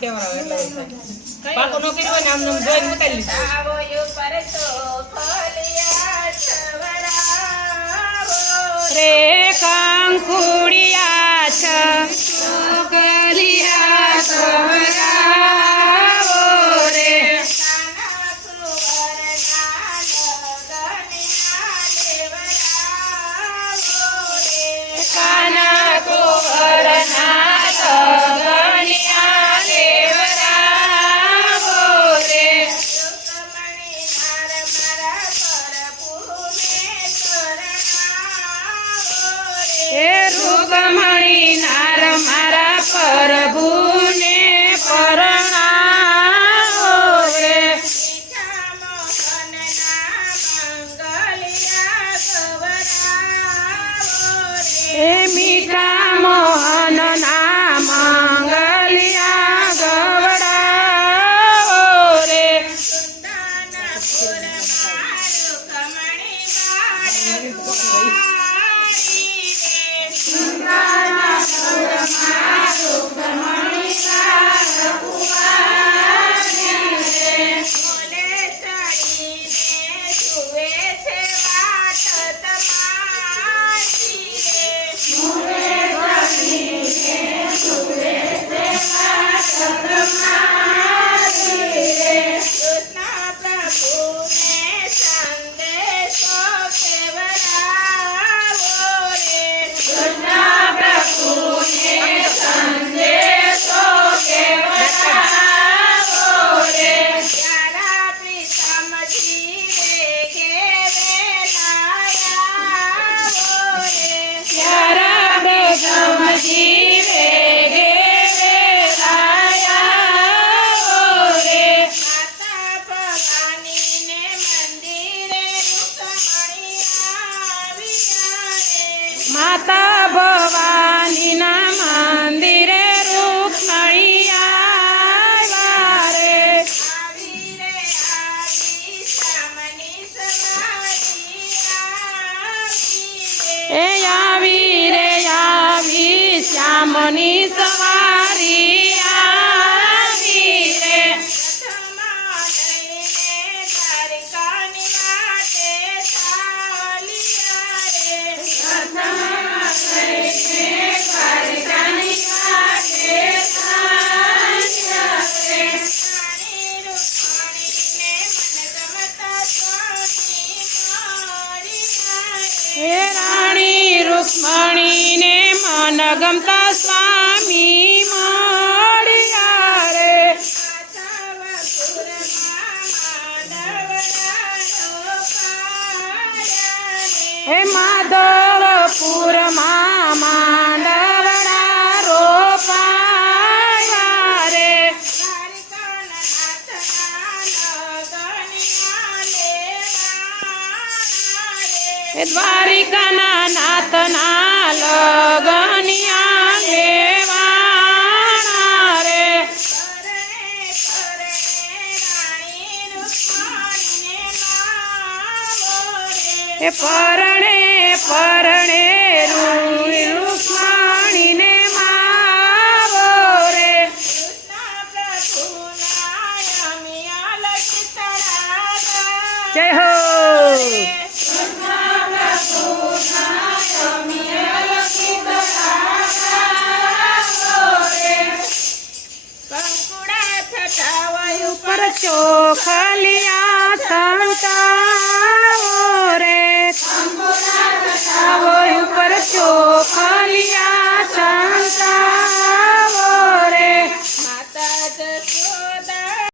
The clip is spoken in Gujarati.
કેવરાવે એટલે એવું થાય. પાકો નો કર્યો હોય ને આમ જોઈને મૂકી લીધું. રે કંકુડિયા છોકલિયા ખવરાવો રે કાના કુંવરના લગનિયા લેવરાવો રે હે રૂકમણી નાર મારા પ્રભુને પરણાવો રે હે મીઠા મોહન ના મંગલિયા ગવડાવો રે માતા ભવાનીના મંદિરે રૂકમણી આવ્યા રે એ આવી રે આવી શ્યામની સવારી આવી રે હે રાણી રૂકમણીને મન ગમતા સ્વામી મળ્યા રે હે માધવપુરમાં માંડવડા રોપાયા રે હે દ્વારિકાના નાથના લગનિયા લેવાણા રે હે પરણે પરણે રૂકમણીને માવો રે જય હો ઉપર ચોખલિયા થતા